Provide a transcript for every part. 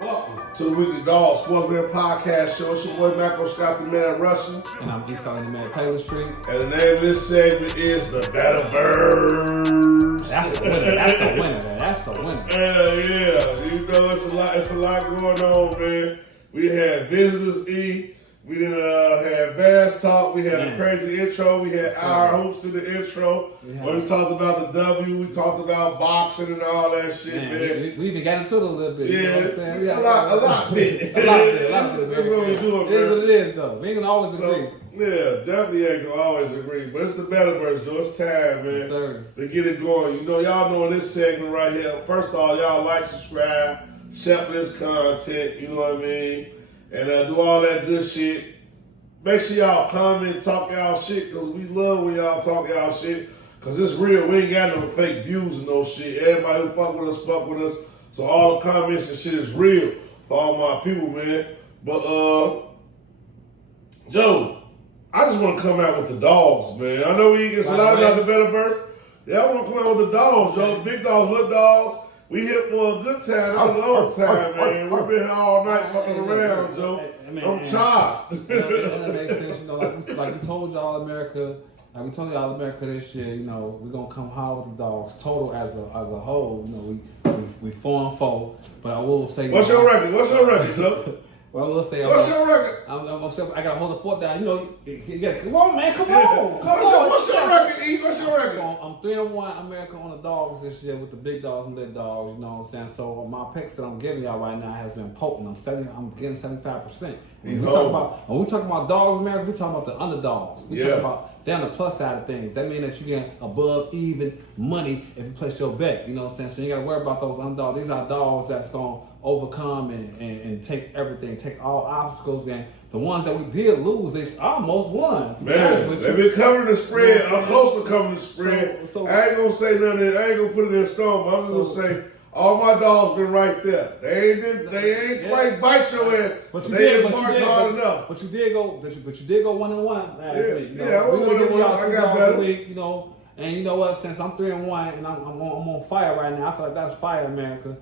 Welcome to the Weekly Dog Sportsman Podcast Show. It's your boy Malcolm Scott, the man Russian. And I'm Esau, the man Taylor Street. And the name of this segment is the BetaVERSE. That's the winner. That's the winner, man. That's the winner. Yeah. You know, it's a lot going on, man. We had Visitors E. We didn't have Bass Talk. We had a crazy intro. We had our hoops in the intro. When we talked about the W, we talked about boxing and all that shit, man. We even got into it a little bit. Yeah, you know what I'm saying? a lot bit. A lot bit. That's what we do, man. It is what it is, though. We ain't gonna always agree. Yeah, definitely ain't gonna always agree. But it's the BetaVERSE, Joe. It's time, man, yes, sir, to get it going. You know, y'all know in this segment right here, first of all, y'all like, subscribe, share this content, you know what I mean? And do all that good shit. Make sure y'all comment, talk y'all shit, because we love when y'all talk y'all shit, because it's real. We ain't got no fake views and no shit. Everybody who fuck with us. So all the comments and shit is real for all my people, man. But, Joe, I just want to come out with the dogs, man. I know we get a lot about the BetaVERSE. Yeah, I want to come out with the dogs, Joe. Big dogs, little dogs. We here for a good time, not a long time, man. We've been here all night fucking around, Joe. I'm charged. That makes sense, you know, like we told y'all America, this year, you know, we're gonna come hard with the dogs, total as a whole, you know, we 4-4. But I will say, What's your record, Joe? Well, let's say what's your record? I gotta hold the fort down. You know, come on, man, come on. What's your record, E? What's your record? So I'm 3-1 America on the dogs this year with the big dogs and little dogs. You know what I'm saying? So my picks that I'm giving y'all right now has been potent. I'm getting 75%. When we talk about dogs, America, we talking about the underdogs. We talking about they're on the plus side of things. That means that you get above even money if you place your bet. You know what I'm saying? So you got to worry about those underdogs. These are dogs that's going to overcome and take everything, take all obstacles. And the ones that we did lose, they almost won. Man, they've been covering the spread. I'm close to covering the spread. So, I ain't going to say nothing. I ain't going to put it in stone, but I'm just going to say, all my dogs been right there. They ain't quite bite your ass. But they didn't march hard enough. But you did go 1-1 last week. You know? Yeah, we're gonna give y'all 2 dogs better. a week, you know. And you know what? Since I'm 3-1 and I'm on fire right now, I feel like that's fire, America.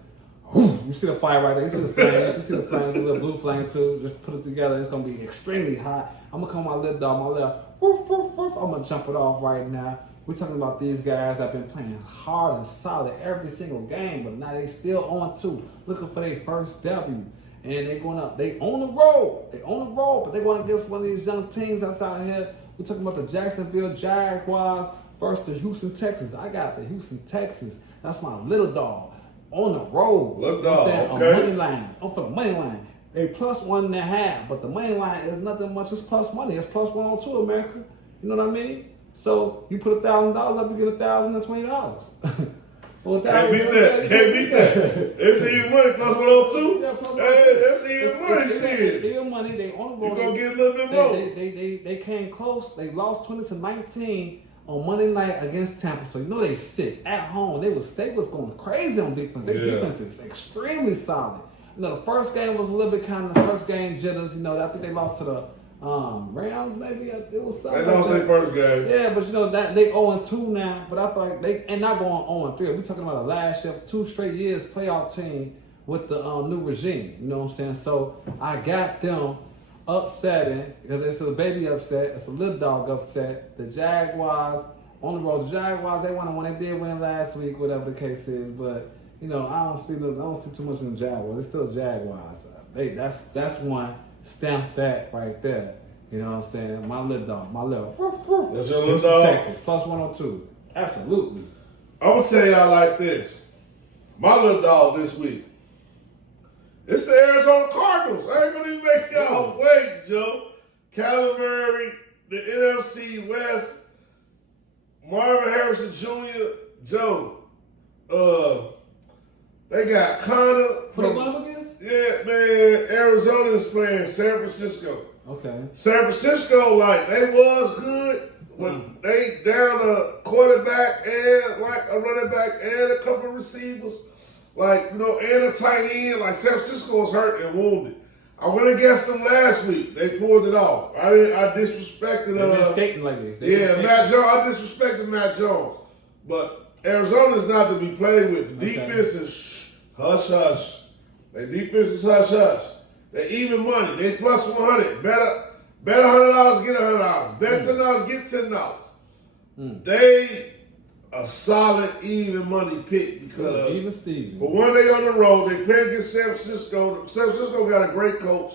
You see the fire right there. You see the flame. You see the flame, the little blue flame too. Just put it together. It's gonna be extremely hot. I'm gonna come my little dog, my little woof, woof, woof. I'm gonna jump it off right now. We're talking about these guys that have been playing hard and solid every single game, but now they still on 2, looking for their first W. And they going up. They on the road. But they're going against one of these young teams that's out here. We're talking about the Jacksonville Jaguars versus the Houston Texans. I got the Houston Texans. That's my little dog. On the road. Little dog, okay. On money line. I'm for the money line. They plus 1.5, but the money line is nothing much. It's plus money. It's plus 102, America. You know what I mean? So you put $1,000 up, you get $1,020. Well, Can't beat that. It's even money plus 102. Yeah, plus that's even money. It's still money. They on the road. You gonna get a little bit more. They came close. They lost 20-19 on Monday night against Tampa. So you know they sick at home. They was going crazy on defense. Their defense is extremely solid. You know, the first game was a little bit kind of the first game jitters. You know, I think they lost to the Rams, maybe it was something. They lost their first game. Yeah, but you know that they 0-2 now. But I thought and not going 0-3. We're talking about a last year, 2 straight years playoff team with the new regime. You know what I'm saying? So I got them upsetting because it's a baby upset, it's a little dog upset. The Jaguars on the road. The Jaguars they won. They did win last week, whatever the case is. But you know I don't see too much in the Jaguars. It's still Jaguars. That's one. Stamp that right there. You know what I'm saying? My little dog. That's your little dog? Texas, plus 102. Absolutely. I'm going to tell y'all like this. My little dog this week. It's the Arizona Cardinals. I ain't going to even make y'all wait, Joe. Kyler Murray, the NFC West, Marvin Harrison Jr., Joe. They got Connor. Who they going up against? Yeah, man, Arizona is playing San Francisco. Okay. San Francisco, like, they was good when they down a quarterback and, like, a running back and a couple of receivers, like, you know, and a tight end. Like, San Francisco was hurt and wounded. I went against them last week. They pulled it off. I disrespected. They've been skating lately. Matt Jones. I disrespected Matt Jones. But Arizona is not to be played with. The defense is hush hush. Their defense is hush-hush. They even money. They plus 100. Bet $100, get $100. Bet $10, get $10. They a solid even money pick because even Steven. for one day on the road, they play against San Francisco. San Francisco got a great coach.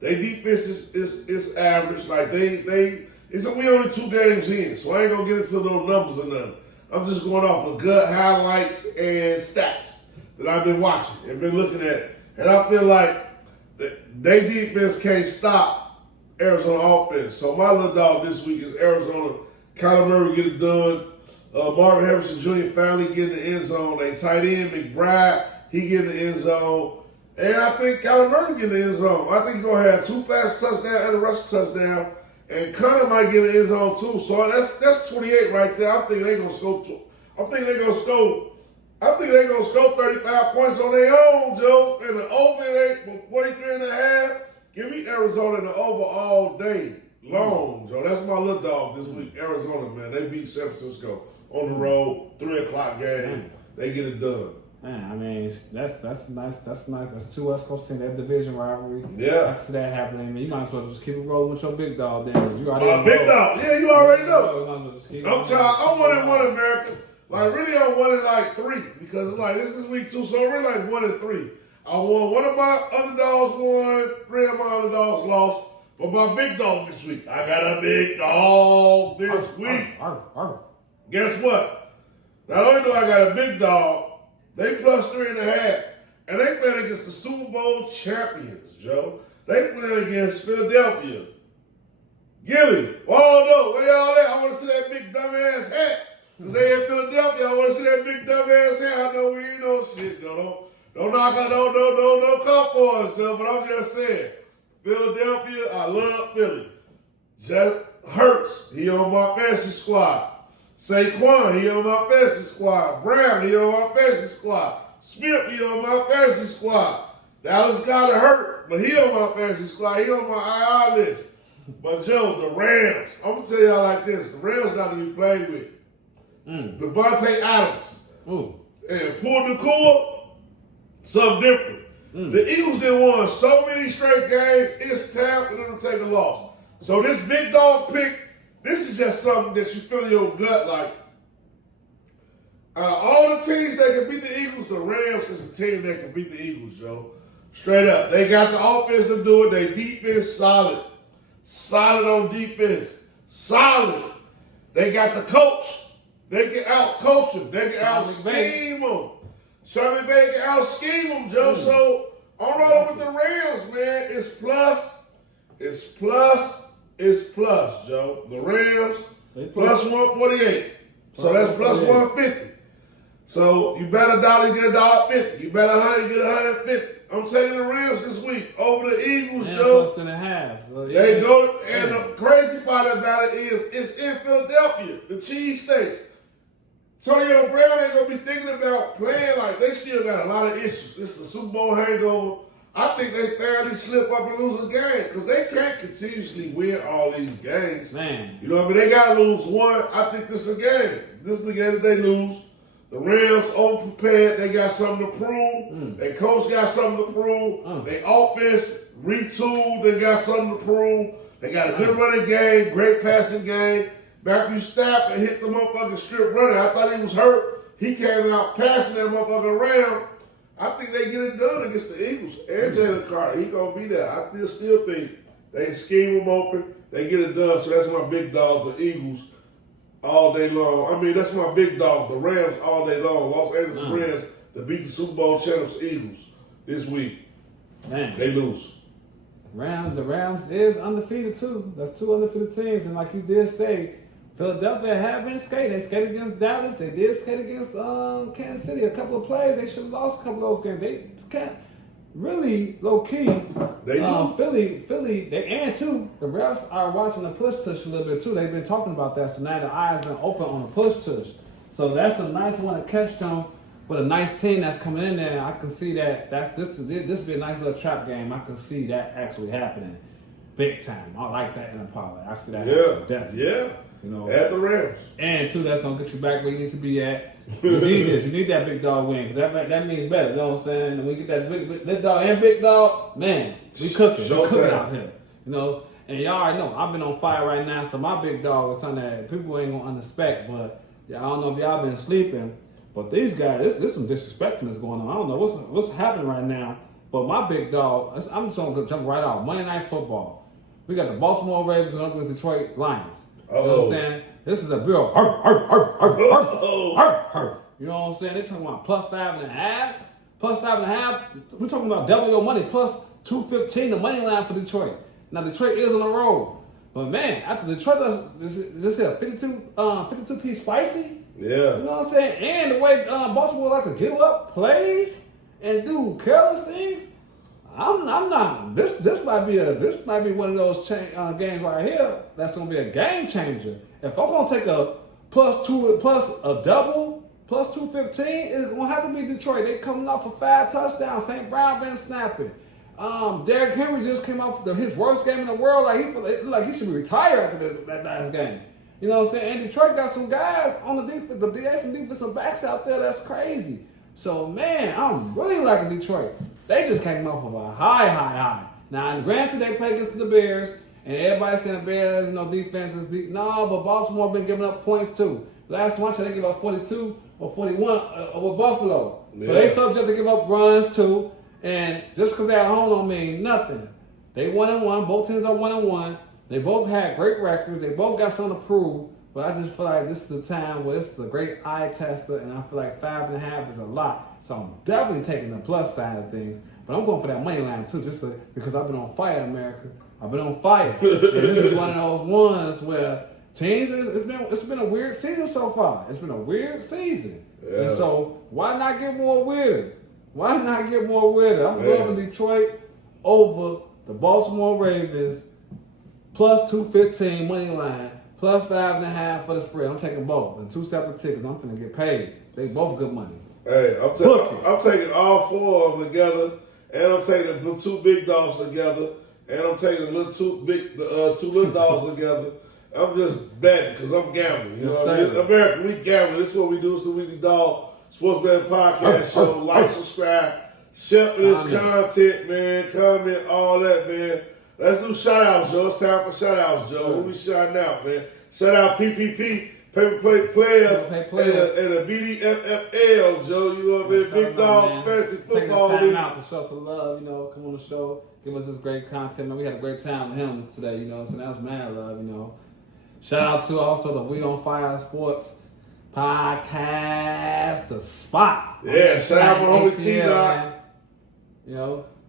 Their defense is average. Like we only 2 games in, so I ain't gonna get into those numbers or nothing. I'm just going off of good highlights and stats that I've been watching and been looking at. And I feel like their defense can't stop Arizona offense. So my little dog this week is Arizona. Kyler Murray get it done. Marvin Harrison Jr. finally getting the end zone. They tight end, McBride, he getting the end zone. And I think Kyler Murray getting the end zone. I think he's going to have 2 pass touchdowns and a rush touchdown. And Connor might get an end zone too. So that's 28 right there. I'm thinking they're going to score. I think they're going to score 35 points on their own, Joe. And the over 43 and a half. Give me Arizona in the over all day long, Joe. That's my little dog this week. Arizona, man. They beat San Francisco on the road, 3 o'clock game. They get it done. Man, I mean, that's nice. That's nice. That's 2 West Coast teams. That division rivalry. Yeah. I can see that happening. I mean, you might as well just keep it rolling with your big dog then. You already Big dog. Yeah, you already know. I'm tired. I'm 1-1 America. Like, really, I'm 1-3 because, like, this is week 2, so I'm really like 1-3. I won. One of my underdogs won. 3 of my underdogs lost. But my big dog this week, I got a big dog this week. Guess what? Not only do I got a big dog, they plus 3.5. And they playing against the Super Bowl champions, Joe. They playing against Philadelphia. Gilly. Oh, no. Where y'all at? I want to see that big dumbass hat. Because they in Philadelphia. I want to see that big dumbass hat. I know we ain't no shit, though. Don't knock on, don't come for us, though. But I'm just saying. Philadelphia, I love Philly. Just Hurts, he on my fantasy squad. Saquon, he on my fantasy squad. Brown, he on my fantasy squad. Smith, he on my fantasy squad. Dallas got hurt, but he on my fantasy squad. He on my IR list. But Joe, the Rams, I'm gonna tell y'all like this: the Rams not to be played with. Devontae Adams and Paul Nakua, something different. The Eagles done won so many straight games. It's time for them to take a loss. So this big dog pick, this is just something that you feel in your gut like. All the teams that can beat the Eagles, the Rams is a team that can beat the Eagles, Joe. Straight up. They got the offense to do it. Their defense solid. Solid on defense. Solid. They got the coach. They can out-coach him. They can out-scheme him. Sean McVay can out-scheme him, Joe. So, on roll with the Rams, man. It's plus. It's plus. It's plus, Joe. The Rams, plus 148. So that's plus 150. So you bet $1, you get $1.50. You bet 100, you get 150. I'm taking the Rams this week over the Eagles, Joe. Plus 2.5. So they go, and the crazy part about it is it's in Philadelphia, the cheese steaks. Antonio Brown ain't gonna be thinking about playing like they still got a lot of issues. It's the Super Bowl hangover. I think they fairly slip up and lose a game because they can't continuously win all these games. Man. You know what I mean? They got to lose one. I think this is a game. This is the game that they lose. The Rams overprepared. They got something to prove. Their coach got something to prove. Their offense retooled. They got something to prove. They got a good running game, great passing game. Matthew Stafford hit the motherfucking strip running. I thought he was hurt. He came out passing that motherfucker around. I think they get it done against the Eagles. And Jalen Carter, he gonna be there. I still think they scheme him open. They get it done. So that's my big dog, the Eagles, all day long. I mean, that's my big dog, the Rams, all day long. Los Angeles Rams to beat the Super Bowl champs Eagles this week. Man, they lose. The Rams is undefeated too. That's 2 undefeated teams, and like you did say, Philadelphia have been skating. They skated against Dallas. They did skate against Kansas City. A couple of plays. They should have lost a couple of those games. They can't really low key. Philly. And too. The refs are watching the push tush a little bit too. They've been talking about that. So now the eyes been open on the push tush. So that's a nice one to catch them with a nice team that's coming in there. I can see that. This would be a nice little trap game. I can see that actually happening big time. I like that in a parlay. I see that happening, definitely. Yeah. You know, at the Rams. And two, that's gonna get you back where you need to be at. You need this. You need that big dog win because that means better. You know what I'm saying? And we get that big dog and big dog, man. We cooking. We cooking out here. You know. And y'all already know I've been on fire right now. So my big dog is something that people ain't gonna underspect. But I don't know if y'all been sleeping. But these guys, this some disrespectfulness going on. I don't know what's happening right now. But my big dog, I'm just gonna jump right off. Monday Night Football. We got the Baltimore Ravens and the Detroit Lions. You know what I'm saying? This is a bill. You know what I'm saying? They're talking about plus 5.5. Plus 5.5. We're talking about double your money. Plus 215, the money line for Detroit. Now Detroit is on the road. But man, after Detroit just hit a 52 piece spicy. Yeah. You know what I'm saying? And the way Baltimore like to give up plays and do careless things. I'm not. This might be one of those games right here that's gonna be a game changer. If I'm gonna take a plus a double plus 215, it's gonna have to be Detroit. They coming off for 5 touchdowns. St. Brown been snapping. Derrick Henry just came off his worst game in the world. Like he should be retired after that last game. You know what I'm saying? And Detroit got some guys on the defense. They got some defensive backs out there that's crazy. So man, I'm really liking Detroit. They just came off of a high. Now, granted, they play against the Bears, and everybody's saying the Bears, defense is deep. No, but Baltimore been giving up points too. Last month, they gave up 42 or 41 with Buffalo. Yeah. So they subject to give up runs too. And just because they're at home don't mean nothing. They 1-1. Both teams are 1-1. They both had great records. They both got something to prove. But I just feel like this is the time where it's a great eye tester, and I feel like 5.5 is a lot. So I'm definitely taking the plus side of things. But I'm going for that money line too, because I've been on fire, America. I've been on fire. And this is one of those ones where teams, it's been a weird season so far. It's been a weird season. Yeah. And so why not get more weird? I'm loving Detroit over the Baltimore Ravens plus 215 money line. Plus 5.5 for the spread. I'm taking both. And 2 separate tickets. I'm finna get paid. They both good money. Hey, I'm taking all 4 of them together, and I'm taking the 2 big dogs together, and I'm taking the 2 little dogs together. I'm just betting because I'm gambling. You know what I mean? America, we gambling. This is what we do. It's the Weekly Dog Sports Betting Podcast Show. Like, subscribe, share this content, man. Comment, all that, man. Let's do shout-outs, Joe. It's time for shout-outs, Joe. Who we shouting out, man? Shout out PPP, Paper Play Players, and a BDFFL, Joe. You know what I mean? Big Dog Fantasy Football League. Taking time out to show some love, come on the show, give us this great content. Man, we had a great time with him today, so that was mad love, Shout out to also the We on Fire Sports Podcast, The Spot. Yeah, shout out my homie T-Dot.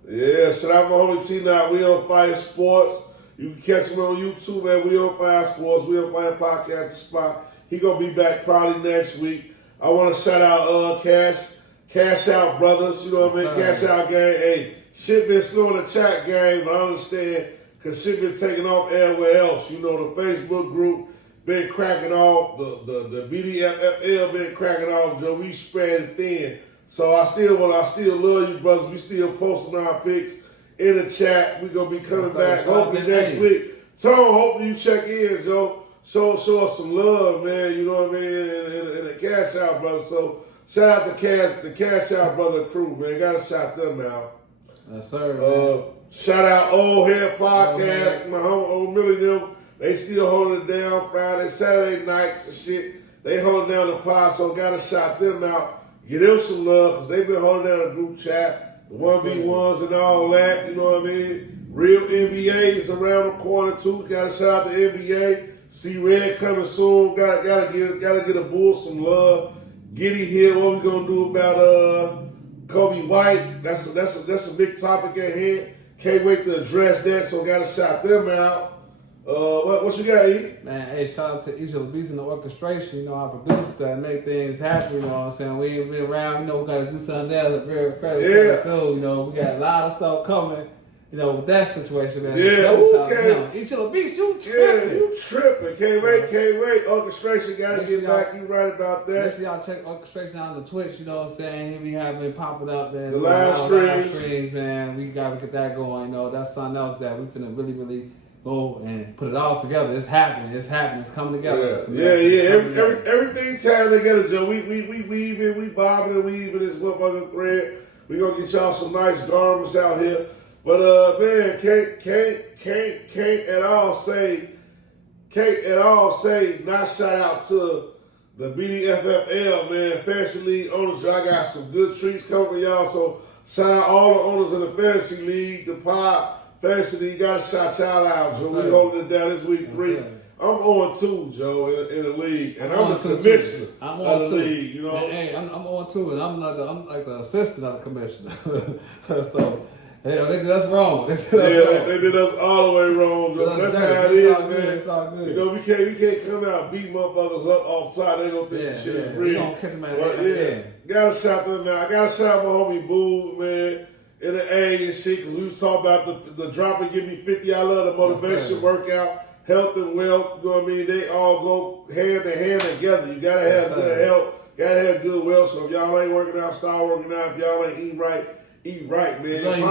Yeah, shout out my homie T-Dot. We on Fire Sports. You can catch him on YouTube at We on Fire Sports. We on Fire Podcast, The Spot. He gonna be back probably next week. I want to shout out Cash Out Brothers. You know what I mean? Cash Out Gang. Hey, shit been slow in the chat game, but I understand because shit been taking off everywhere else. The Facebook group been cracking off. The BDFFL been cracking off. Joe, we spread it thin. So I still love you, brothers. We still posting our pics in the chat. We gonna be coming back hopefully next week. Tom, hopefully you check in, Joe. Show us some love, man. You know what I mean? And the Cash Out brother. So shout out the Cash Out brother crew, man. Gotta shout them out. Yes, sir. Shout out Old Head Podcast. My homie Old Millie them. They still holding it down Friday, Saturday nights and shit. They holding down the pod, so gotta shout them out. Give them some love, because they've been holding down the group chat, the 1v1s and all that, you know what I mean? Real NBA is around the corner too. Gotta shout out the NBA. See Red coming soon. Gotta get a Bull some love. Giddy Hill, what we gonna do about Kobe White? That's a big topic at hand. Can't wait to address that, so gotta shout them out. What you got, E? Man, hey, shout out to Egypt Beats in the orchestration, our producer that make things happen, you know what I'm saying? We ain't been around, we gotta do something there. Very so, we got a lot of stuff coming, with that situation, man. Yeah, okay. Egypt Beats, you tripping. Yeah, you tripping. Can't wait. Orchestration, gotta get back. You right about that. Make sure y'all check orchestration out on the Twitch, you know what I'm saying? Here we have been popping up, man. The live streams, man. We gotta get that going, That's something else that we finna really go and put it all together. It's happening. It's coming together. Everything tied together, Joe. We weaving, we bobbing and weaving this motherfucking thread. We gonna get y'all some nice garments out here. But man, can't at all say not shout out to the BDFFL, man, Fantasy League owners. Y'all got some good treats coming for y'all. So shout out all the owners in the Fantasy League, the Pod Fantasy League. Gotta shout y'all out, Joe. We holding it down this week 3. I'm on 2, Joe, in the league, and I'm the commissioner of the league. You know, hey, I'm on 2, and I'm like the assistant of the commissioner. So. Hey, they did us wrong. They did us all the way wrong, Joe. That's how it is, man. It's all good. You know, we can't come out and beat motherfuckers up off top. They gonna think this shit is real. We gonna catch them at the end. Gotta shout them out. I gotta shout my homie Boo, man, in the A and shit, because we was talking about the drop and give me 50. I love the motivation workout, health and wealth. You know what I mean? They all go hand in hand together. You gotta have good health, gotta have good wealth. So if y'all ain't working out, start working out. If y'all ain't eating right, eat right, man. We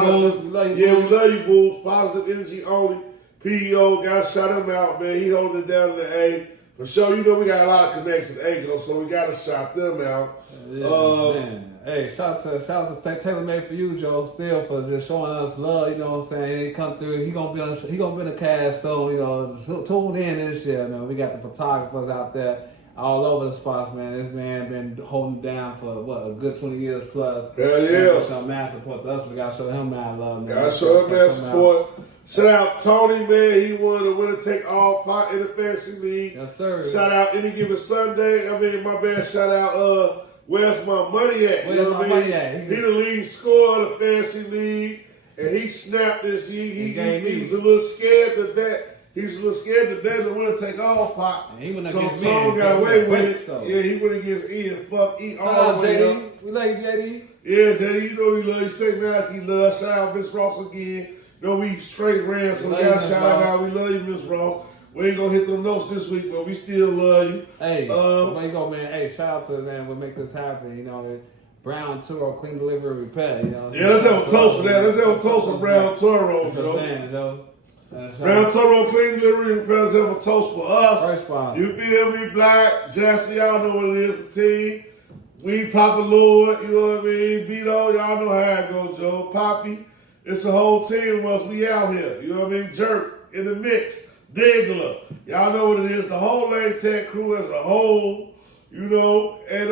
love you, Bulls. Positive energy only. PEO, gotta shout him out, man. He holding it down in the A. For sure, you know we got a lot of connections to A-Go, so we gotta shout them out. Man. Hey, shout out to Taylor Made for you, Joe, still for just showing us love, you know what I'm saying? He come through, he gonna be in the cast, so you know, tune in this year, man. We got the photographers out there all over the spots, man. This man been holding down for a good 20 years plus. Hell yeah. Show mad support to us. We gotta show him mad love, man. Gotta show him mad support. Shout out Tony, man. He won the winner take all pot in the Fantasy League. Yes, sir. Shout out Any Given Sunday. I mean, my bad. Shout out Where's My Money At? Where's my money at? He the lead scorer of the Fantasy League, and he snapped this year. He was a little scared to bet. He was a little scared to bet the winner take all pot. And he went so against Tom got away with it. So. Yeah, he went against E and fuck E all the way JD. up. We love you, JD. Yeah, JD, you know we love you. Say now he love. Shout out Miss Ross again. You know we straight ran, so we gotta shout out. We love you, Miss Ross. We ain't gonna hit them notes this week, but we still love you. Hey, there you go, man. Hey, shout out to the man. We'll make this happen. You know, Brown Toro Clean Delivery Repair. You know. Yeah, let's have a toast for that. Let's have a toast for Brown Toro, Joe. Brown Toro Clean Delivery Repair. Let's have a toast for us. First sponsor. You feel me, Black, Jesse, y'all know what it is. The team. We Papa Lord, you know what I mean. Beto, y'all know how it goes, Joe. Poppy, it's a whole team of us. We out here, you know what I mean. Jerk in the mix. Diggler, y'all know what it is. The whole Lane Tech crew as a whole, you know. And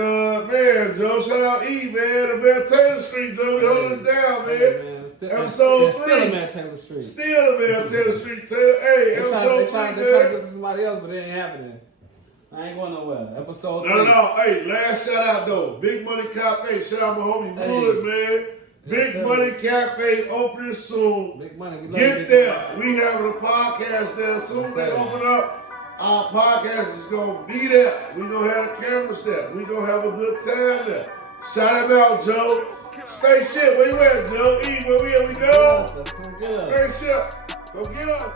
man, Joe, shout out E, man. The man Taylor Street, Joe. We holding it down, man. Episode 3. Still a man Taylor Street. Still a man Taylor Street. Taylor. Hey, episode 3. They trying to get to somebody else, but it ain't happening. I ain't going nowhere. Episode 3. No. Hey, last shout out though. Big Money Cafe. Shout out my homie Wood, man. Big Money Cafe opening soon. Big Money. Get there. We having a podcast there. As soon as they open up, our podcast is going to be there. We going to have cameras there. We going to have a good time there. Shout him out, Joe. Spaceship, where you at, Joe? E, where we at? We go? Let's go get us. Spaceship, go get us.